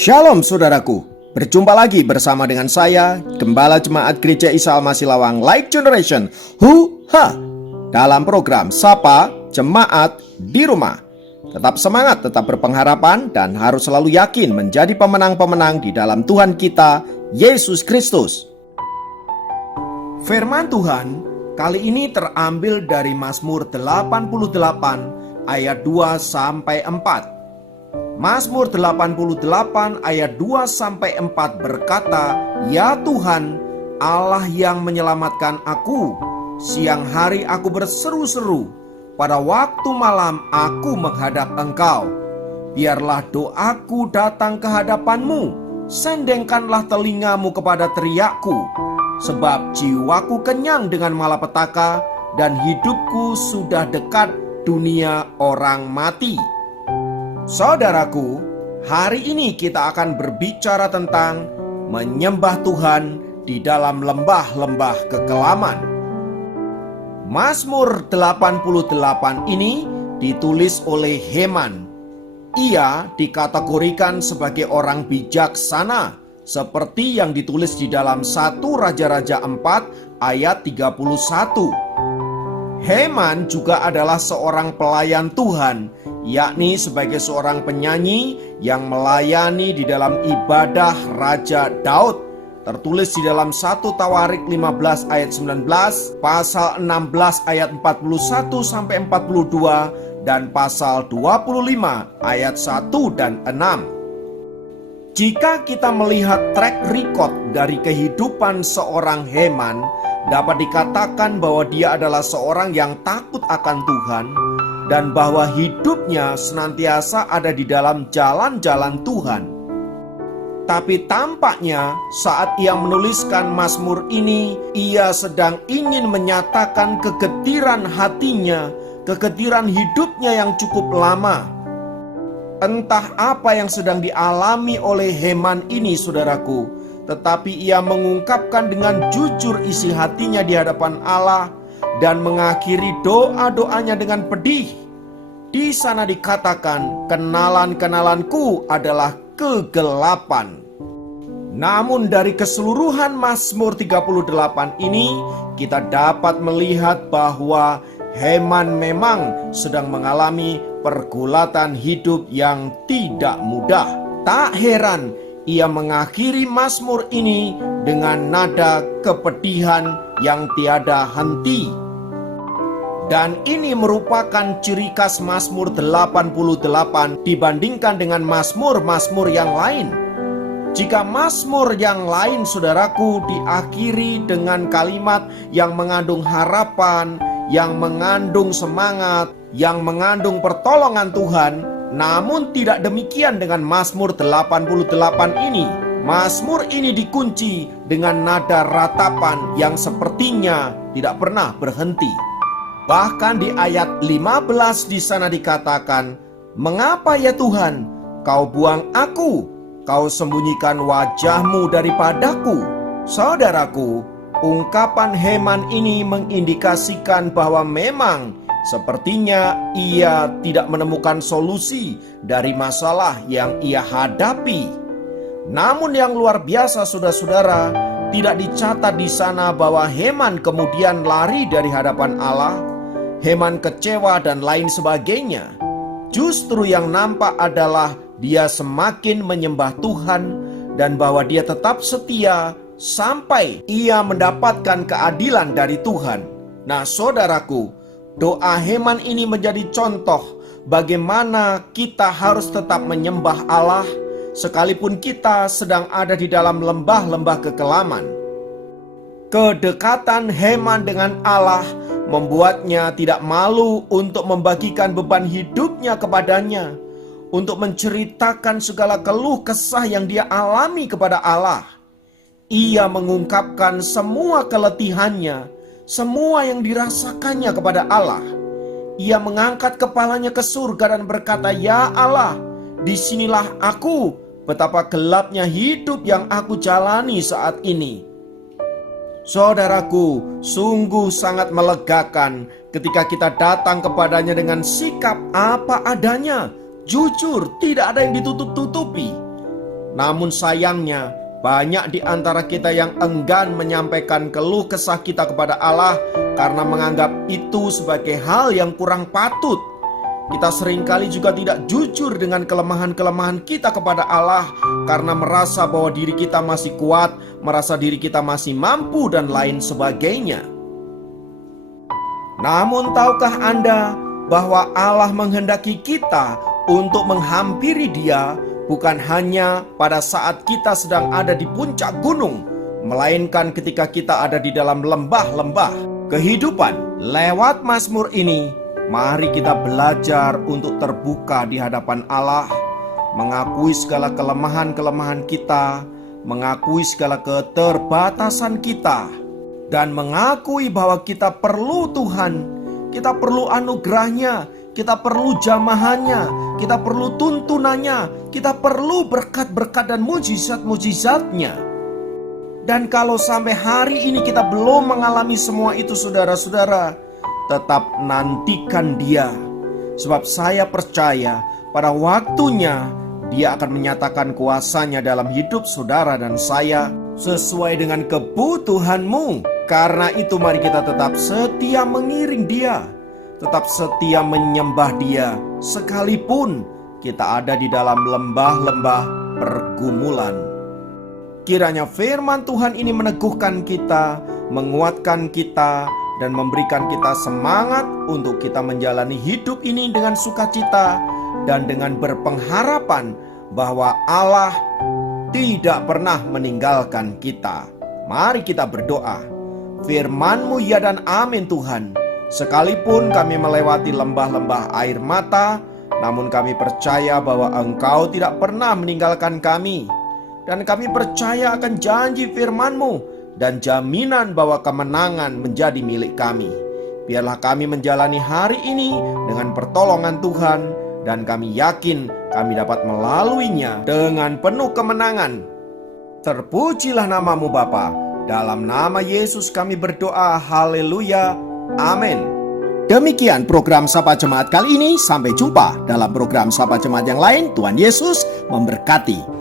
Shalom saudaraku, berjumpa lagi bersama dengan saya, Gembala Jemaat Gereja Isa Al-Masih Lawang Light Generation, dalam program Sapa Jemaat di Rumah. Tetap semangat, tetap berpengharapan, dan harus selalu yakin menjadi pemenang-pemenang di dalam Tuhan kita, Yesus Kristus. Firman Tuhan kali ini terambil dari Mazmur 88 ayat 2-4. Mazmur 88 ayat 2-4 berkata, "Ya Tuhan, Allah yang menyelamatkan aku, siang hari aku berseru-seru, pada waktu malam aku menghadap Engkau. Biarlah doaku datang ke hadapan-Mu, sendengkanlah telingamu kepada teriakku, sebab jiwaku kenyang dengan malapetaka dan hidupku sudah dekat dunia orang mati." Saudaraku, hari ini kita akan berbicara tentang menyembah Tuhan di dalam lembah-lembah kekelaman. Mazmur 88 ini ditulis oleh Heman. Ia dikategorikan sebagai orang bijaksana, seperti yang ditulis di dalam 1 Raja-Raja 4 ayat 31. Heman juga adalah seorang pelayan Tuhan, yakni sebagai seorang penyanyi yang melayani di dalam ibadah Raja Daud. Tertulis di dalam 1 Tawarik 15 ayat 19, pasal 16 ayat 41-42, dan pasal 25 ayat 1 dan 6. Jika kita melihat track record dari kehidupan seorang Heman, dapat dikatakan bahwa dia adalah seorang yang takut akan Tuhan dan bahwa hidupnya senantiasa ada di dalam jalan-jalan Tuhan. Tapi tampaknya saat ia menuliskan Mazmur ini, ia sedang ingin menyatakan kegetiran hatinya, kegetiran hidupnya yang cukup lama. Entah apa yang sedang dialami oleh Heman ini, saudaraku, tetapi ia mengungkapkan dengan jujur isi hatinya di hadapan Allah dan mengakhiri doa-doanya dengan pedih. Di sana dikatakan, "Kenalan-kenalanku adalah kegelapan." Namun dari keseluruhan Mazmur 38 ini, kita dapat melihat bahwa Heman memang sedang mengalami pergulatan hidup yang tidak mudah. Tak heran ia mengakhiri Mazmur ini dengan nada kepedihan yang tiada henti. Dan ini merupakan ciri khas Mazmur 88 dibandingkan dengan Mazmur-Mazmur yang lain. Jika Mazmur yang lain, saudaraku, diakhiri dengan kalimat yang mengandung harapan, yang mengandung semangat, yang mengandung pertolongan Tuhan, namun tidak demikian dengan Mazmur 88 ini. Mazmur ini dikunci dengan nada ratapan yang sepertinya tidak pernah berhenti. Bahkan di ayat 15 di sana dikatakan, "Mengapa ya Tuhan, kau buang aku? Kau sembunyikan wajahmu daripadaku." Saudaraku, ungkapan Heman ini mengindikasikan bahwa memang sepertinya ia tidak menemukan solusi dari masalah yang ia hadapi. Namun yang luar biasa, saudara-saudara, tidak dicatat di sana bahwa Heman kemudian lari dari hadapan Allah, Heman kecewa dan lain sebagainya. Justru yang nampak adalah dia semakin menyembah Tuhan dan bahwa dia tetap setia sampai ia mendapatkan keadilan dari Tuhan. Nah, saudaraku, doa Heman ini menjadi contoh bagaimana kita harus tetap menyembah Allah sekalipun kita sedang ada di dalam lembah-lembah kekelaman. Kedekatan Heman dengan Allah membuatnya tidak malu untuk membagikan beban hidupnya kepadanya, untuk menceritakan segala keluh kesah yang dia alami kepada Allah. Ia mengungkapkan semua keletihannya, semua yang dirasakannya kepada Allah. Ia mengangkat kepalanya ke surga dan berkata, "Ya Allah, disinilah aku, betapa gelapnya hidup yang aku jalani saat ini." Saudaraku, sungguh sangat melegakan ketika kita datang kepadanya dengan sikap apa adanya, jujur, tidak ada yang ditutup-tutupi. Namun sayangnya, banyak di antara kita yang enggan menyampaikan keluh kesah kita kepada Allah karena menganggap itu sebagai hal yang kurang patut. Kita seringkali juga tidak jujur dengan kelemahan-kelemahan kita kepada Allah karena merasa bahwa diri kita masih kuat, merasa diri kita masih mampu, dan lain sebagainya. Namun tahukah Anda bahwa Allah menghendaki kita untuk menghampiri Dia bukan hanya pada saat kita sedang ada di puncak gunung, melainkan ketika kita ada di dalam lembah-lembah kehidupan. Lewat Mazmur ini, mari kita belajar untuk terbuka di hadapan Allah, mengakui segala kelemahan-kelemahan kita, mengakui segala keterbatasan kita, dan mengakui bahwa kita perlu Tuhan. Kita perlu anugerahnya, kita perlu jamahannya, kita perlu tuntunannya, kita perlu berkat-berkat dan mujizat-mujizatnya. Dan kalau sampai hari ini kita belum mengalami semua itu, saudara-saudara, tetap nantikan Dia. Sebab saya percaya pada waktunya Dia akan menyatakan kuasanya dalam hidup saudara dan saya sesuai dengan kebutuhanmu. Karena itu mari kita tetap setia mengiring Dia, tetap setia menyembah Dia, sekalipun kita ada di dalam lembah-lembah pergumulan. Kiranya firman Tuhan ini meneguhkan kita, menguatkan kita, dan memberikan kita semangat untuk kita menjalani hidup ini dengan sukacita dan dengan berpengharapan bahwa Allah tidak pernah meninggalkan kita. Mari kita berdoa. Firman-Mu ya dan amin Tuhan. Sekalipun kami melewati lembah-lembah air mata, namun kami percaya bahwa Engkau tidak pernah meninggalkan kami. Dan kami percaya akan janji firman-Mu dan jaminan bahwa kemenangan menjadi milik kami. Biarlah kami menjalani hari ini dengan pertolongan Tuhan, dan kami yakin kami dapat melaluinya dengan penuh kemenangan. Terpujilah nama-Mu Bapa. Dalam nama Yesus kami berdoa, haleluya, amin. Demikian program Sapa Jemaat kali ini. Sampai jumpa dalam program Sapa Jemaat yang lain. Tuhan Yesus memberkati.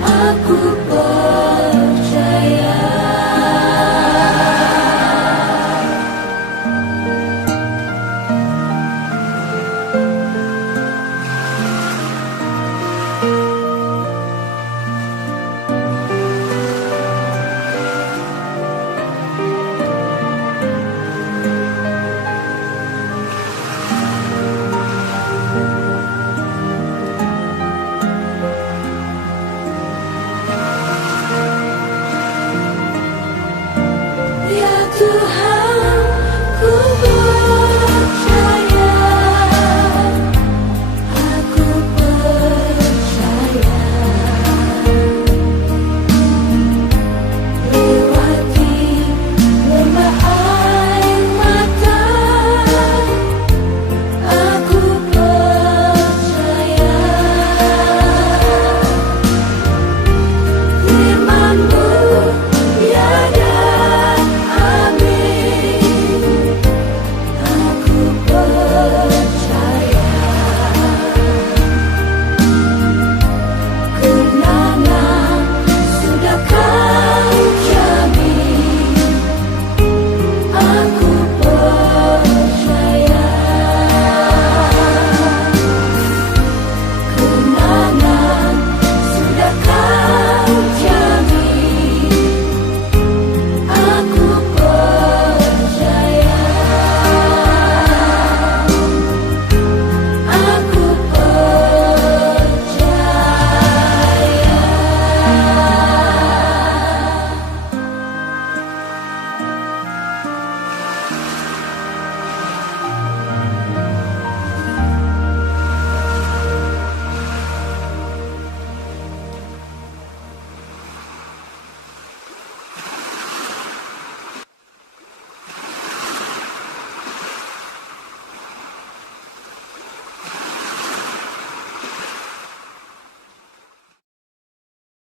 Aku